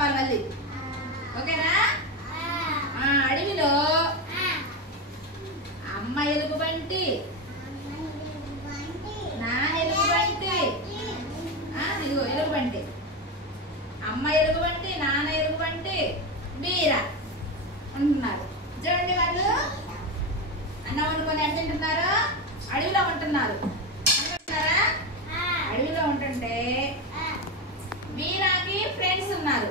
చెప్పాలి మళ్ళీ, ఓకేనా? అడవిలో అమ్మ ఎలుగుబంటి, నాన్న ఎలుగుబంటి, ఇదిగో ఎలుగుబంటి, అమ్మ ఎలుగుబంటి, నాన్న ఎలుగుబంటి, బీర ఉంటున్నారు. చూడండి, వాళ్ళు అన్నం వండుకొని ఎంత తింటున్నారు? అడవిలో ఉంటున్నారు. అడవిలో ఉంటుంటే బీరాకి ఫ్రెండ్స్ ఉన్నారు.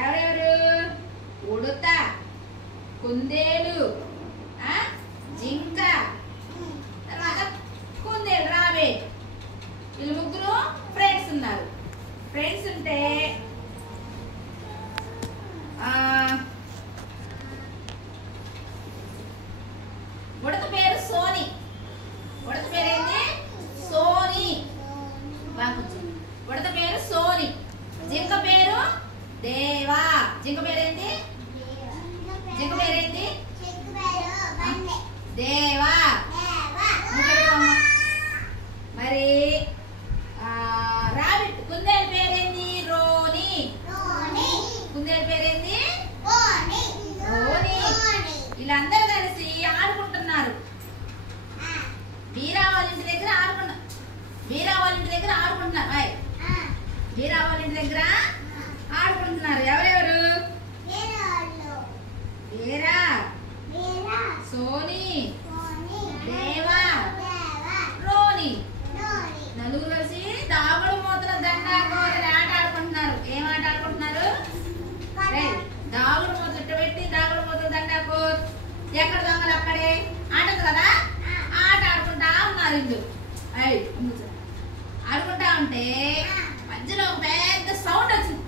ఎవరెవరు? ఉడత, కుందేలు, జింక, తర్వాత కుందేలు, రాబేట్, వీళ్ళు ముగ్గురు ఫ్రెండ్స్ ఉన్నారు. ఫ్రెండ్స్ ఉంటే ఉడత పేరు సోని. ఉడత పేరేంటి? సోని. ఉడత పేరు సోని. జింక పేరు దేవా. జింక పేరేంటి? జింక పేరేంటి? దేవా. మరి రాబిట్ కుందేలు పేరేంటి? రోని. కుందేలు పేరేంటి? రోని. వీళ్ళందరూ కలిసి ఆడుకుంటున్నారు. బీరా వాళ్ళ ఇంటి దగ్గర ఆడుకుంటున్నారు. బీరా వాళ్ళ ఇంటి దగ్గర ఆడుకుంటున్నారు. బీరా వాళ్ళ ఇంటి దగ్గర ఆడుకుంటున్నారు. ఎవరెవరు? బీరా, సోని, దేవా, రోని. నలుగురు కలిసి దాగుడు మూతల దండాకోర ఆట ఆడుకుంటున్నారు. ఏం ఆట ఆడుకుంటున్నారు? దాగుడు మూతలు ఇట్టు పెట్టి దాగుడు మూతల దండాకోర్, ఎక్కడ దొంగలు అక్కడే ఆటది కదా, ఆట ఆడుకుంటా ఉన్నారు. ఇల్లు ఆడుకుంటా ఉంటే మధ్యలో పెద్ద సౌండ్ వచ్చింది.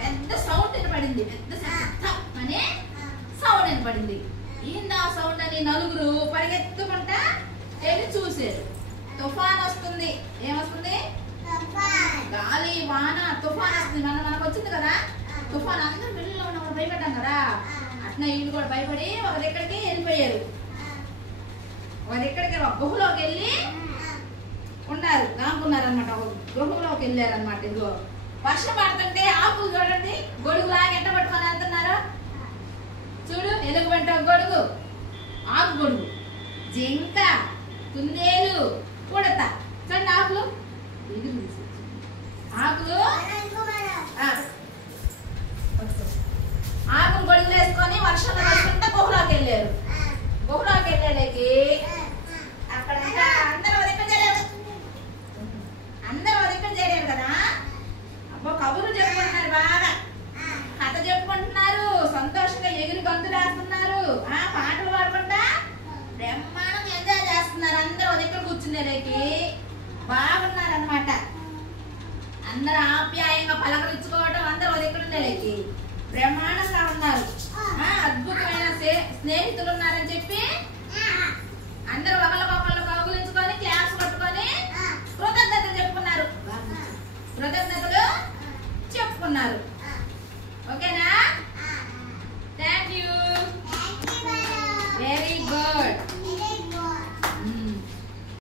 పెద్ద సౌండ్ వినపడింది. పెద్ద అనే సౌండ్ వినపడింది. ఏంది ఆ సౌండ్ అని నలుగురు పరిగెత్తుకుంటా వెళ్ళి చూసారు. తుఫాన్ వస్తుంది. ఏమొస్తుంది? గాలి, వాన, తుఫాన్ వస్తుంది. మనకు వచ్చింది కదా తుఫాన్. అందరూ వెళ్ళిలో ఉన్నప్పుడు భయపడ్డాం కదా, అట్లా వీళ్ళు కూడా భయపడి ఒక దగ్గరికి వెళ్ళిపోయారు. ఒక దగ్గరికి గుహలోకి వెళ్ళి ఉన్నారు, దాంకున్నారు అనమాట. గుహలోకి వెళ్ళారు అనమాట. ఇదిగో వర్షం పడుతుంటే ఆకులు చూడండి గొడుగులాగా ఎంట పట్టుకొని వెళ్తున్నారు. చూడు, ఎలుగుబంటి ఒక గొడుగు, ఆకు గొడుగు, జింక, కుందేలు, ఉడత. చూడండి ఆకులు, ఆకులు ఆకులు గొడుగులు వేసుకొని వర్షంలో వస్తుంటే గుహలోకి వెళ్ళారు. గుహలోకి వెళ్ళేకి అక్కడ అందరూ దగ్గర చేరారు. అందరూ దగ్గర చేరారు కదా. అబ్బో కబుర్లు చెప్పుకుంటున్నారు, బాగా కథ చెప్పుకుంటున్నారు, సంతోషంగా ఎగిరి గంతులు వేస్తున్నారు, పాటలు పాడుకుంటా బ్రహ్మాండంగా ఎంజాయ్ చేస్తున్నారు. అందరూ దగ్గర కూర్చునేకి బాగున్నారు అనమాట. అందరూ ఆప్యాయంగా పలకరించుకోవటం, అందరూ దగ్గర ఉండేకి బ్రహ్మాండంగా ఉన్నారు. అద్భుతమైన స్నేహితులు ఉన్నారని చెప్పి అందరూ ఒకళ్ళ